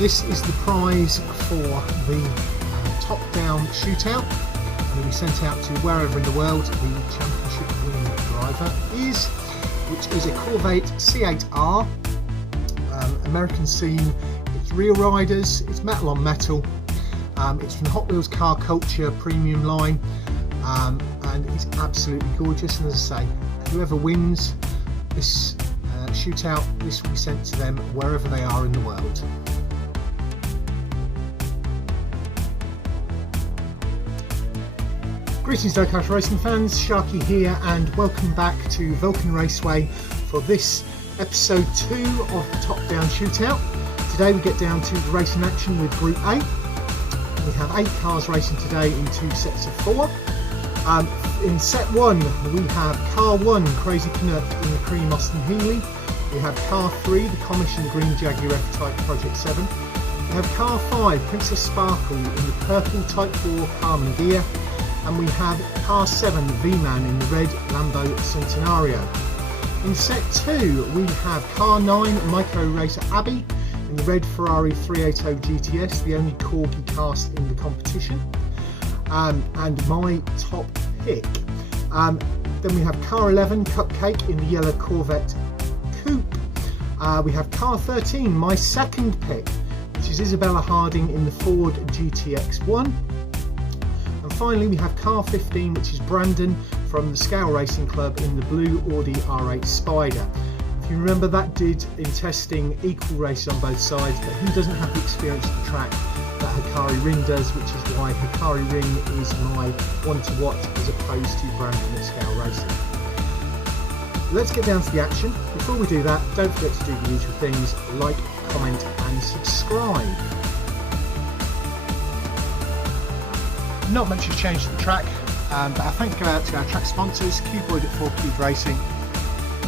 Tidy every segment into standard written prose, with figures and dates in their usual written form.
This is the prize for the top-down shootout, and will be sent out to wherever in the world the championship winning driver is, which is a Corvette C8R, American scene. It's real riders, it's metal on metal, it's from the Hot Wheels Car Culture premium line, and it's absolutely gorgeous. And as I say, whoever wins this shootout, this will be sent to them wherever they are in the world. Greetings Diecast Racing fans, Sharky here, and welcome back to Vulcan Raceway for this episode 2 of the top down shootout. Today we get down to the racing action with Group A. We have 8 cars racing today in 2 sets of 4. In set 1 we have car 1 Crazy Canuck in the cream Austin Healey. We have car 3 the Commish in the green Jaguar F-Type Project 7. We have car 5 Princess Sparkle in the purple Type 4 Carmen Gear. And we have car 7 V-Man in the red Lambo Centenario. In set 2 we have car 9 Micro Racer Abbi in the red Ferrari 380 GTS, the only corgi cast in the competition, and my top pick. Then we have car 11 CupKake in the yellow Corvette Coupe. We have car 13, my second pick, which is Isabella Harding in the Ford GTX1. And finally we have car 15, which is Brandon from the Scale Racing Club in the blue Audi R8 Spider. If you remember, that did in testing equal races on both sides, but he doesn't have the experience of the track that Hikari Ring does, which is why Hikari Ring is my one to watch as opposed to Brandon at Scale Racing. Let's get down to the action. Before we do that, don't forget to do the usual things: like, comment and subscribe. Not much has changed to the track, but I thank to our track sponsors, Cuboid at 4 Cube Racing,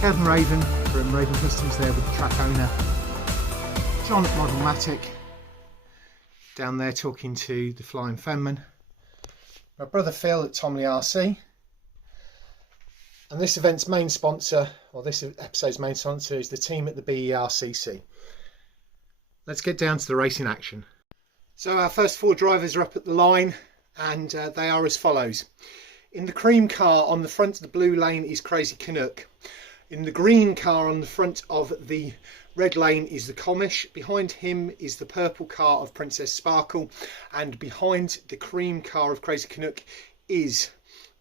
Kevin Raven from Raven Customs there with the track owner, John at Modelmatic down there talking to the Flying Fenman, my brother Phil at Tomley RC, and this event's main sponsor, or this episode's main sponsor, is the team at the BERCC. Let's get down to the racing action. So our first 4 drivers are up at the line, and they are as follows. In the cream car on the front of the blue lane is Crazy Canuck. In the green car on the front of the red lane is the Commish. Behind him is the purple car of Princess Sparkle, and behind the cream car of Crazy Canuck is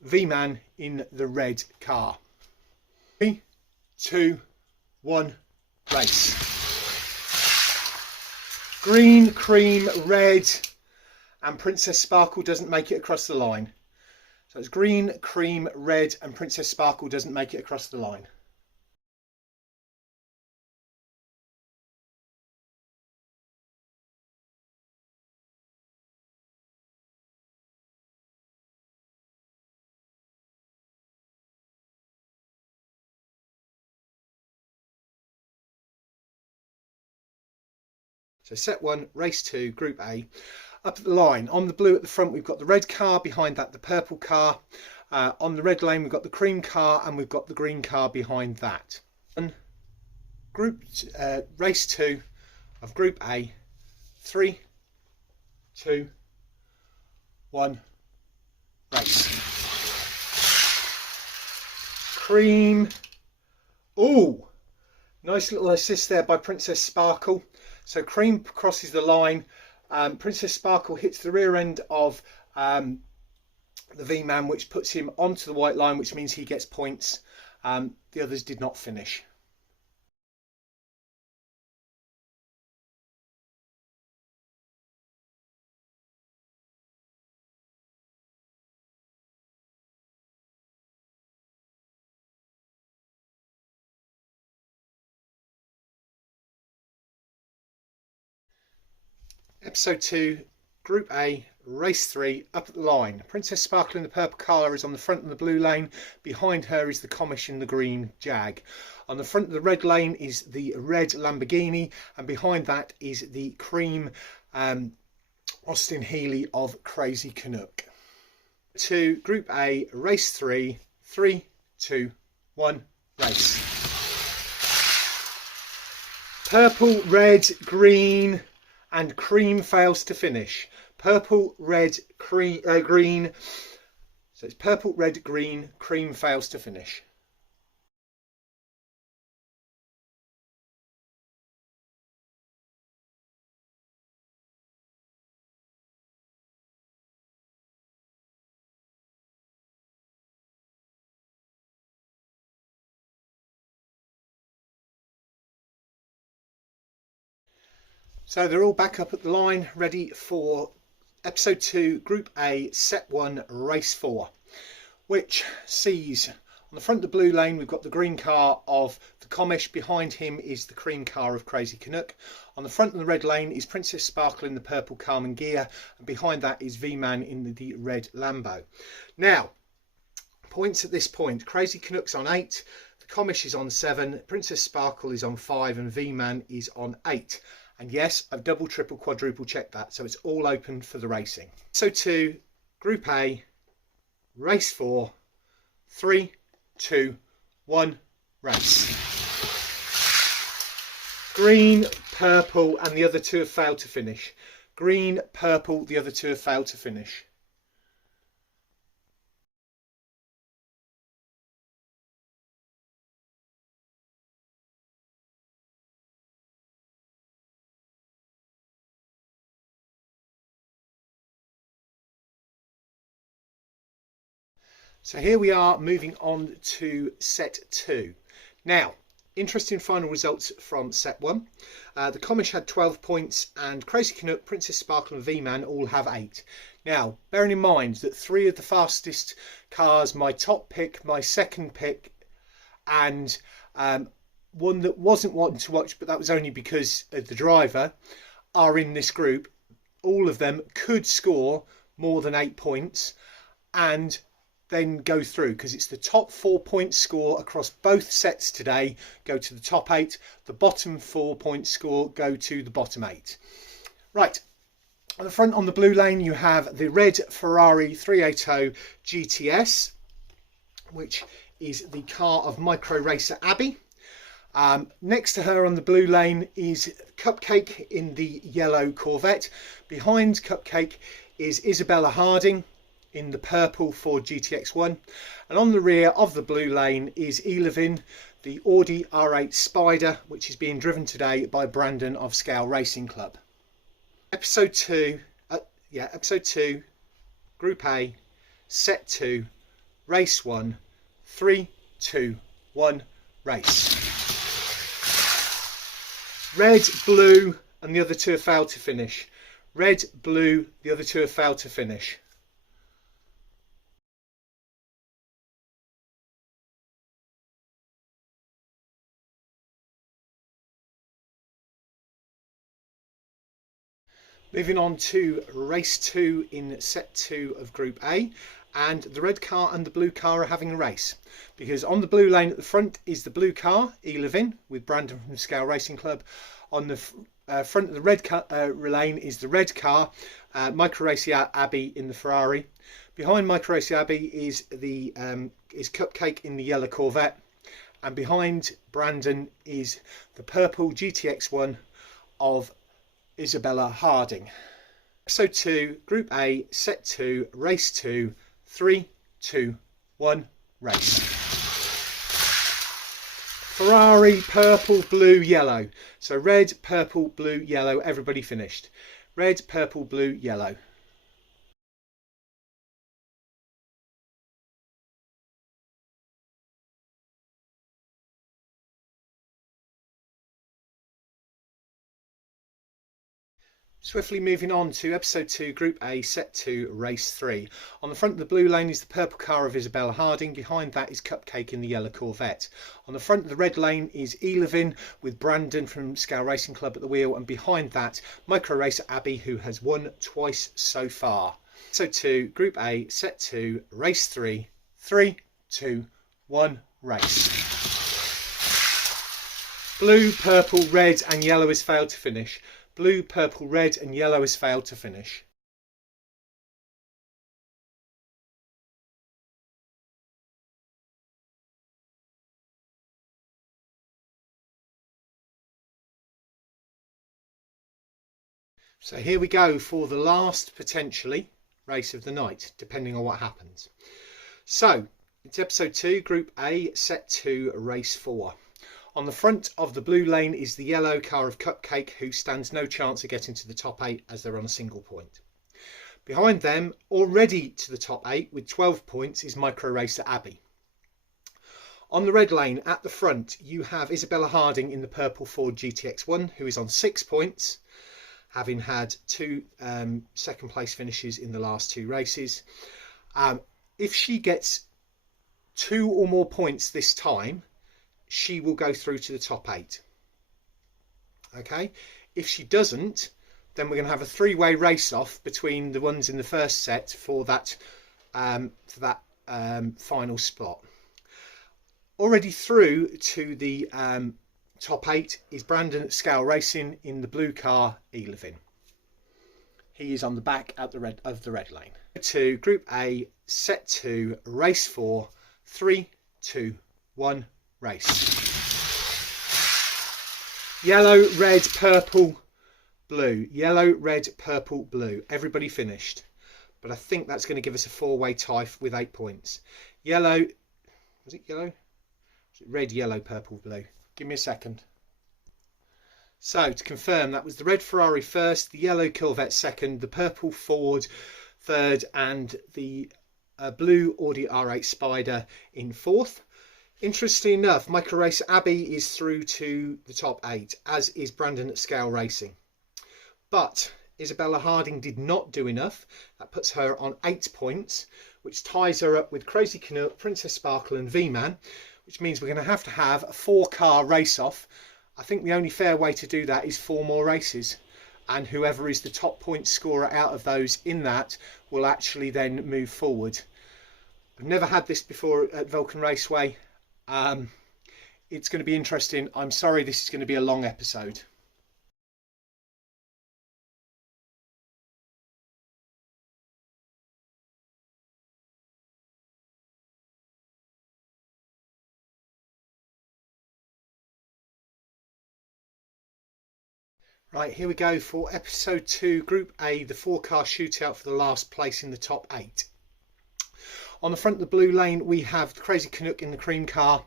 V-Man in the red car. 3, 2, 1, race. Green, cream, red, and Princess Sparkle doesn't make it across the line. So it's green, cream, red, and Princess Sparkle doesn't make it across the line. So set 1, race 2, Group A. Up at the line, on the blue at the front we've got the red car, behind that the purple car. On the red lane we've got the cream car, and we've got the green car behind that. And race 2 of Group A. 3, 2, 1, race. Cream. Oh, nice little assist there by Princess Sparkle. So cream crosses the line. Princess Sparkle hits the rear end of the V-Man, which puts him onto the white line, which means he gets points. The others did not finish. Episode 2, Group A, Race 3, up at the line. Princess Sparkle in the purple car is on the front of the blue lane. Behind her is the Commish in the green Jag. On the front of the red lane is the red Lamborghini, and behind that is the cream Austin Healey of Crazy Canuck. To Group A, Race 3, 3, 2, 1, race. Purple, red, green and cream fails to finish. Purple, red, green. So it's purple, red, green, cream fails to finish. So they're all back up at the line, ready for episode 2, Group A, Set 1, Race 4, which sees on the front of the blue lane we've got the green car of the Commish. Behind him is the cream car of Crazy Canuck. On the front of the red lane is Princess Sparkle in the purple Carmen Gear, and behind that is V-Man in the red Lambo. Now, points at this point: Crazy Canuck's on 8, the Commish is on 7, Princess Sparkle is on 5, and V-Man is on 8. And yes, I've double, triple, quadruple checked that, so it's all open for the racing. So 2, Group A, Race 4, 3, 2, 1, race. Green, purple, and the other 2 have failed to finish. Green, purple, the other 2 have failed to finish. So here we are moving on to set 2. Now, interesting final results from set 1. The Commish had 12 points and Crazy Canuck, Princess Sparkle and V-Man all have 8. Now, bearing in mind that 3 of the fastest cars, my top pick, my second pick, and one that wasn't wanting to watch, but that was only because of the driver, are in this group, all of them could score more than 8 points and then go through, because it's the top 4 point score across both sets today go to the top 8, the bottom 4 point score go to the bottom 8. Right, on the front on the blue lane you have the red Ferrari 380 GTS, which is the car of Micro Racer Abbi. Next to her on the blue lane is CupKake in the yellow Corvette. Behind CupKake is Isabella Harding in the purple Ford GTX1, and on the rear of the blue lane is Elevin, the Audi R8 Spider, which is being driven today by Brandon of Scale Racing Club. Episode 2, Group A, Set 2, Race 1, 3, 2, 1, race. Red, blue, and the other 2 have failed to finish. Red, blue, the other 2 have failed to finish. Moving on to race 2 in set 2 of Group A, and the red car and the blue car are having a race, because on the blue lane at the front is the blue car, Elevin, with Brandon from Scale Racing Club. On the front of the red lane is the red car, Micro Racer Abbi in the Ferrari. Behind Micro Racer Abbi is CupKake in the yellow Corvette, and behind Brandon is the purple GTX1 of Isabella Harding. Episode 2, Group A, Set 2, Race 2, 3, 2, 1, race. Ferrari, purple, blue, yellow. So red, purple, blue, yellow, everybody finished. Red, purple, blue, yellow. Swiftly moving on to episode 2, Group A, Set 2, Race 3. On the front of the blue lane is the purple car of Isabella Harding. Behind that is CupKake in the yellow Corvette. On the front of the red lane is Elevin with Brandon from Scale Racing Club at the wheel. And behind that, Micro Racer Abbi, who has won twice so far. Episode 2, Group A, Set 2, Race 3. 3, 2, 1, race. Blue, purple, red and yellow has failed to finish. Blue, purple, red and yellow has failed to finish. So here we go for the last, potentially, race of the night, depending on what happens. So it's episode 2, Group A, set 2, race 4. On the front of the blue lane is the yellow car of CupKake, who stands no chance of getting to the top 8 as they're on a single point. Behind them, already to the top 8 with 12 points, is Micro Racer Abbi. On the red lane at the front, you have Isabella Harding in the purple Ford GTX1, who is on 6 points, having had 2 second place finishes in the last 2 races. If she gets 2 or more points this time, she will go through to the top 8. Okay, if she doesn't, then we're going to have a 3-way race off between the ones in the first set for that final spot. Already through to the top 8 is Brandon at Scale Racing in the blue car E-Living. He is on the back at the red lane. To Group A, set 2, race 4, 3, 2, 1, race. Yellow, red, purple, blue. Yellow, red, purple, blue. Everybody finished. But I think that's going to give us a 4-way tie with 8 points. Yellow, was it yellow? Was it red, yellow, purple, blue? Give me a second. So to confirm, that was the red Ferrari first, the yellow Corvette second, the purple Ford third, and the blue Audi R8 Spider in fourth. Interesting enough, Micro Racer Abbi is through to the top 8, as is Brandon at Scale Racing. But Isabella Harding did not do enough. That puts her on 8 points, which ties her up with Crazy Canuck, Princess Sparkle and V-Man, which means we're going to have a 4-car race-off. I think the only fair way to do that is 4 more races. And whoever is the top point scorer out of those in that will actually then move forward. I've never had this before at Vulcan Raceway. It's going to be interesting. I'm sorry this is going to be a long episode. Right, here we go for episode 2, Group A, the 4-car shootout for the last place in the top 8. On the front of the blue lane, we have the Crazy Canuck in the cream car.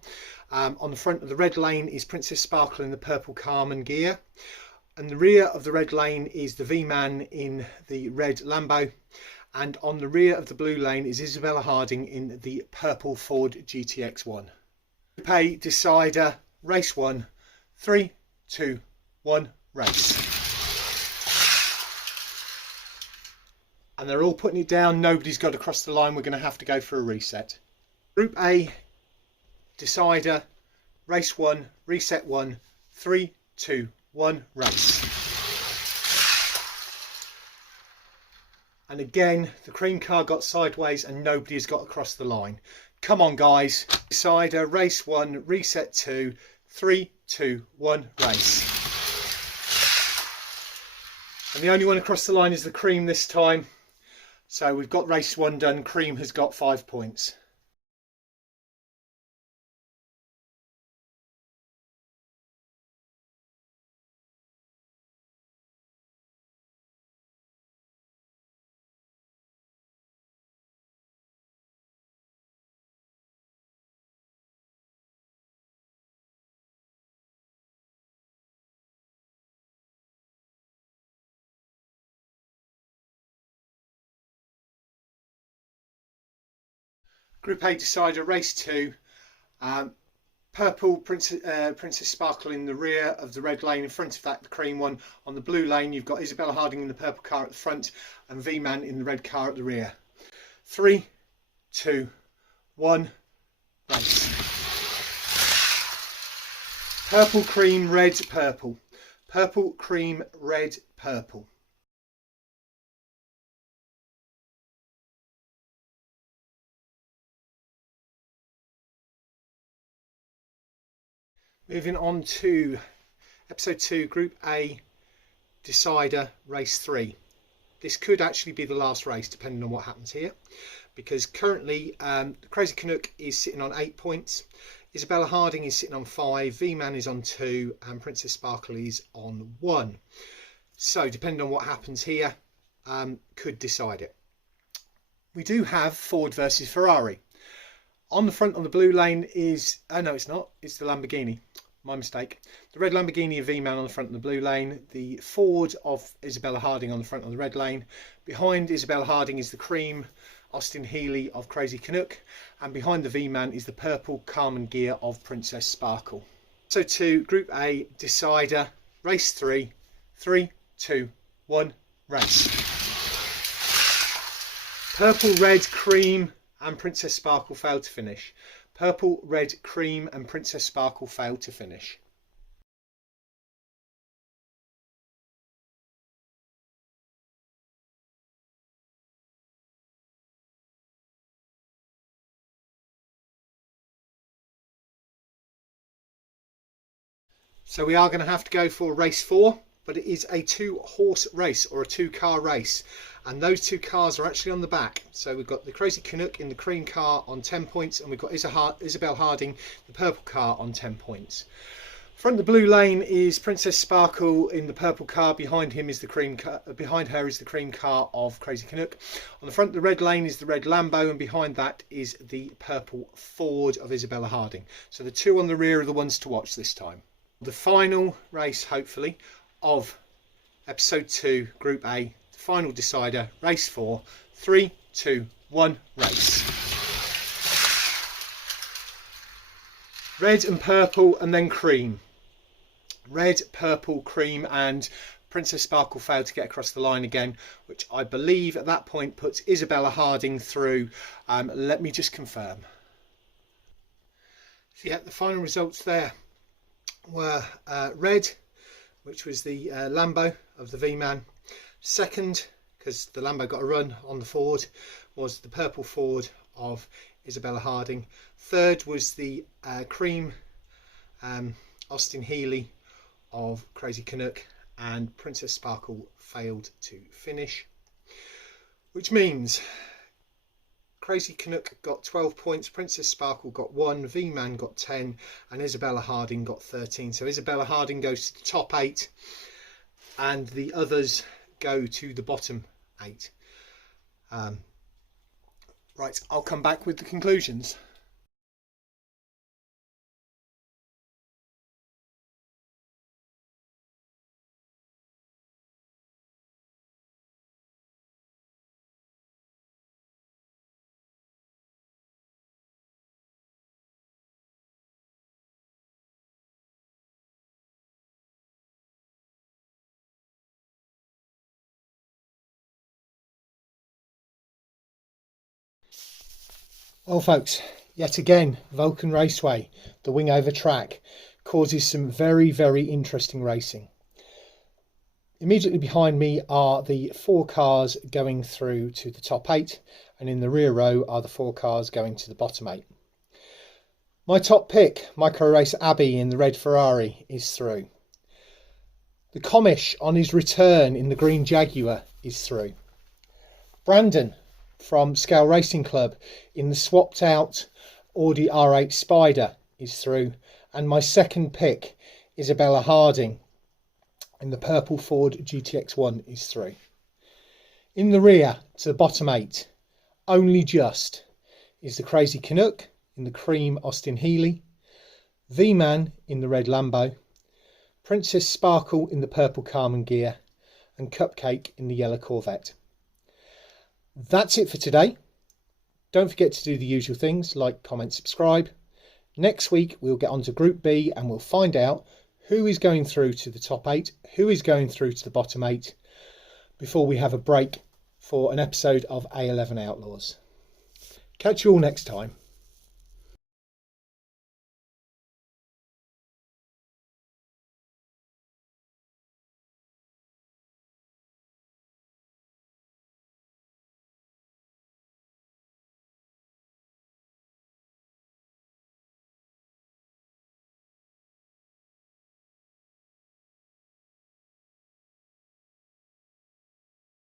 On the front of the red lane is Princess Sparkle in the purple Carmen gear. And the rear of the red lane is the V-Man in the red Lambo. And on the rear of the blue lane is Isabella Harding in the purple Ford GTX1. Group A decider, race 1, 3, 2, 1, race. And they're all putting it down. Nobody's got across the line. We're going to have to go for a reset. Group A decider, race 1, reset 1, 3, 2, 1, race. And again, the cream car got sideways and nobody has got across the line. Come on, guys. Decider, race 1, reset 2, 3, 2, 1, race. And the only one across the line is the cream this time. So we've got race 1 done. Cream has got 5 points. Group A decider, race 2. Purple Princess Sparkle in the rear of the red lane. In front of that, the cream one. On the blue lane, you've got Isabella Harding in the purple car at the front and V-Man in the red car at the rear. 3, 2, 1, race. Purple, cream, red, purple. Purple, cream, red, purple. Moving on to episode 2, Group A, decider, race 3. This could actually be the last race, depending on what happens here, because currently the Crazy Canuck is sitting on 8 points, Isabella Harding is sitting on 5, V-Man is on 2, and Princess Sparkle is on 1. So depending on what happens here, could decide it. We do have Ford versus Ferrari. On the front on the blue lane is, oh no it's not, it's the Lamborghini, my mistake. The red Lamborghini of V-Man on the front of the blue lane, the Ford of Isabella Harding on the front of the red lane. Behind Isabella Harding is the cream Austin Healey of Crazy Canuck, and behind the V-Man is the purple Carmen Gear of Princess Sparkle. So to Group A decider, race 3, 3, 2, 1, race. Purple, red, cream and Princess Sparkle failed to finish. Purple, red, cream and Princess Sparkle failed to finish. So we are going to have to go for race 4, but it is a 2-horse race or a 2-car race, and those 2 cars are actually on the back. So we've got the Crazy Canuck in the cream car on 10 points, and we've got Isabella Harding, the purple car, on 10 points. Front of the blue lane is Princess Sparkle in the purple car. Behind him is the cream car. Behind her is the cream car of Crazy Canuck. On the front of the red lane is the red Lambo, and behind that is the purple Ford of Isabella Harding. So the 2 on the rear are the ones to watch this time. The final race, hopefully, of episode 2, Group A, the final decider, race 4, 3, 2, 1, race. Red and purple and then cream. Red, purple, cream and Princess Sparkle failed to get across the line again, which I believe at that point puts Isabella Harding through. Let me just confirm. So yeah, the final results there were red, which was the Lambo of the V-Man. Second, because the Lambo got a run on the Ford, was the purple Ford of Isabella Harding. Third was the cream Austin Healey of Crazy Canuck, and Princess Sparkle failed to finish, which means Crazy Canuck got 12 points, Princess Sparkle got 1, V-Man got 10 and Isabella Harding got 13. So Isabella Harding goes to the top 8 and the others go to the bottom 8. Right, I'll come back with the conclusions. Well folks, yet again Vulcan Raceway, the wing over track, causes some very interesting racing. Immediately behind me are the 4 cars going through to the top 8, and in the rear row are the 4 cars going to the bottom 8. My top pick, Micro Racer Abbi in the red Ferrari, is through. The Commish on his return in the green Jaguar is through. Brandon from Scale Racing Club in the swapped out Audi R8 Spider is through, and my second pick, Isabella Harding in the purple Ford GTX1, is through. In the rear to the bottom 8, only just, is the Crazy Canuck in the cream Austin Healey, V-Man in the red Lambo, Princess Sparkle in the purple Carmen Gear, and CupKake in the yellow Corvette. That's it for today. Don't forget to do the usual things like comment, subscribe. Next week we'll get on to Group B and we'll find out who is going through to the top 8, who is going through to the bottom 8, before we have a break for an episode of A11 Outlaws. Catch you all next time.